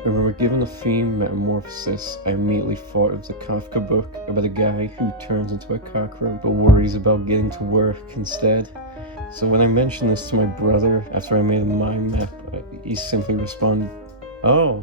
I remember given the theme Metamorphosis, I immediately thought of the Kafka book about a guy who turns into a cockroach but worries about getting to work instead. So when I mentioned this to my brother after I made a mind map, he simply responded, "Oh,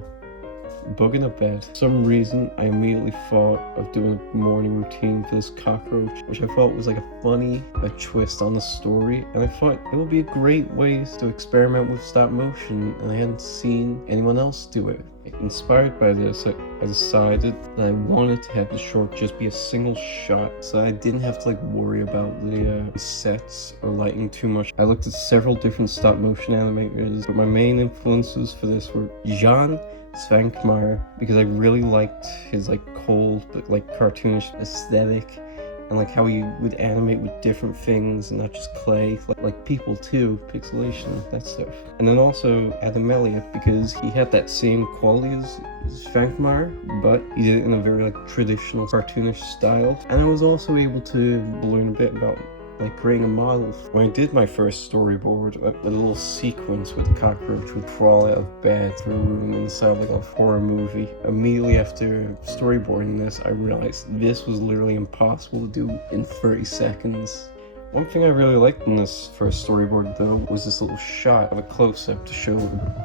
bug in a bed." For some reason, I immediately thought of doing a morning routine for this cockroach, which I thought was like a funny twist on the story, and I thought it would be a great way to experiment with stop motion, and I hadn't seen anyone else do it. Inspired by this, I decided that I wanted to have the short just be a single shot, so I didn't have to worry about the sets or lighting too much. I looked at several different stop motion animators, but my main influences for this were Jan Svankmajer, because I really liked his cold but cartoonish aesthetic, and how he would animate with different things and not just clay, like people too, pixelation, that stuff. And then also Adam Elliott, because he had that same quality as Svankmajer, but he did it in a very traditional cartoonish style. And I was also able to learn a bit about creating a model. When I did my first storyboard, a little sequence with the cockroach would crawl out of bed through a room inside a horror movie. Immediately after storyboarding this, I realized this was literally impossible to do in 30 seconds. One thing I really liked in this first storyboard though was this little shot of a close-up to show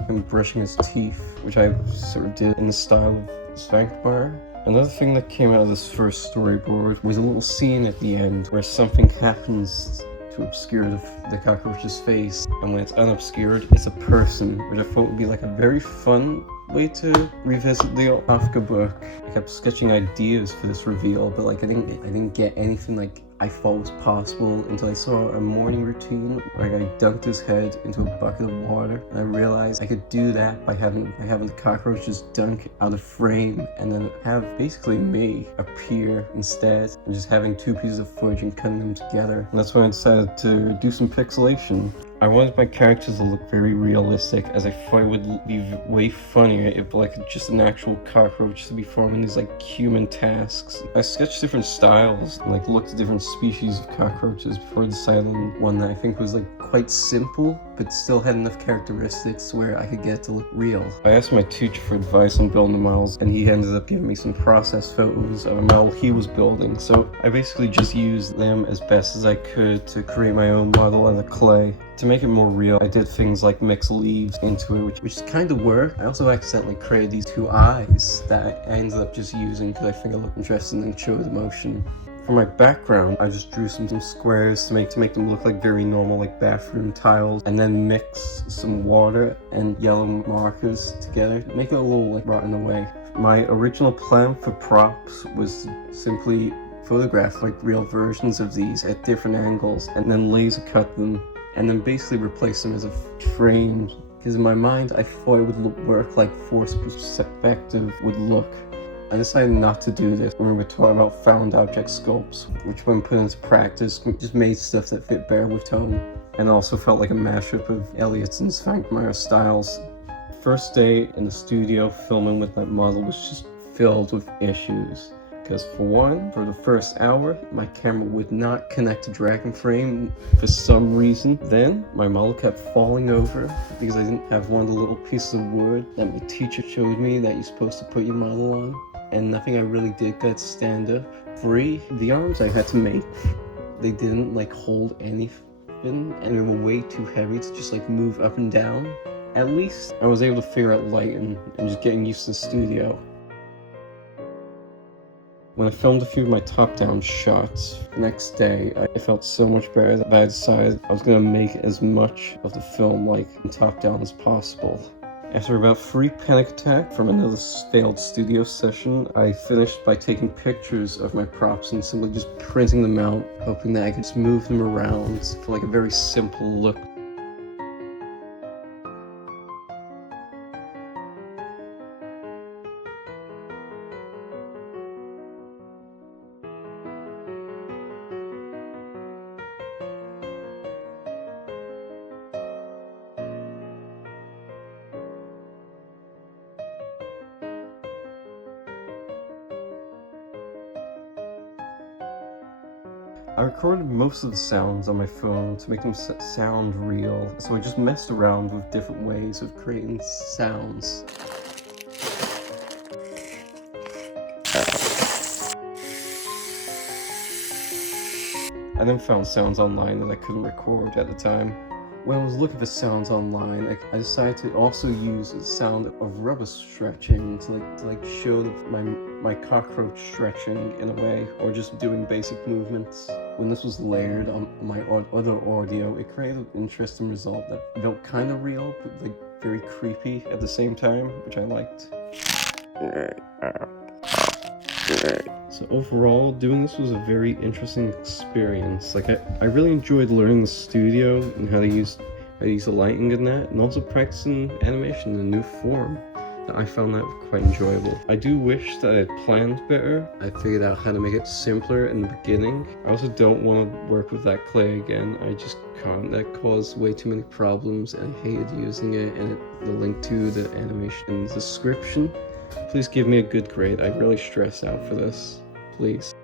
him brushing his teeth, which I sort of did in the style of Svankmajer. Another thing that came out of this first storyboard was a little scene at the end where something happens to obscure the cockroach's face, and when it's unobscured, it's a person, which I thought would be a very fun way to revisit the Kafka book. I kept sketching ideas for this reveal, but I didn't get anything I thought was possible until I saw a morning routine where I dunked his head into a bucket of water, and I realized I could do that by having the cockroach just dunk out of frame and then have basically me appear instead, and just having two pieces of footage and cutting them together. And that's when I decided to do some pixelation. I wanted my characters to look very realistic, as I thought it would be way funnier if just an actual cockroach to be performing these human tasks. I sketched different styles, and looked at different species of cockroaches before deciding on one that I think was quite simple, but still had enough characteristics where I could get it to look real. I asked my teacher for advice on building the models, and he ended up giving me some process photos of a model he was building, so I basically just used them as best as I could to create my own model out of clay. To make it more real, I did things like mix leaves into it, which kind of worked. I also accidentally created these two eyes that I ended up just using because I think it looked interesting and showed emotion. For my background, I just drew some squares to make them look like very normal bathroom tiles, and then mix some water and yellow markers together to make it a little rotten away. My original plan for props was simply photograph real versions of these at different angles and then laser cut them, and then basically replace them as a frame, because in my mind I thought it would work like forced perspective would look. I decided not to do this when we were talking about found object sculpts, which when put into practice just made stuff that fit better with tone, and also felt like a mashup of Elliott's and Svankmajer styles. First day in the studio filming with that model was just filled with issues. Because for one, for the first hour, my camera would not connect to Dragon Frame for some reason. Then, my model kept falling over because I didn't have one of the little pieces of wood that my teacher showed me that you're supposed to put your model on. And nothing I really did got to stand up. 3, the arms I had to make, they didn't hold anything, and they were way too heavy to just move up and down. At least I was able to figure out light and just getting used to the studio. When I filmed a few of my top-down shots, the next day I felt so much better that I decided I was going to make as much of the film top-down as possible. After about 3 panic attacks from another failed studio session, I finished by taking pictures of my props and simply just printing them out, hoping that I could just move them around for a very simple look. I recorded most of the sounds on my phone to make them sound real, so I just messed around with different ways of creating sounds. I then found sounds online that I couldn't record at the time. When I was looking for sounds online, I decided to also use the sound of rubber stretching to show my cockroach stretching in a way, or just doing basic movements. When this was layered on my other audio, it created an interesting result that felt kind of real, but like very creepy at the same time, which I liked. So overall, doing this was a very interesting experience. Like I really enjoyed learning the studio and how to use the lighting in that, and also practicing animation in a new form. I found that quite enjoyable. I do wish that I had planned better. I figured out how to make it simpler in the beginning. I also don't want to work with that clay again. I just can't. That caused way too many problems, and I hated using it. And the link to the animation in the description. Please give me a good grade. I really stressed out for this. Please.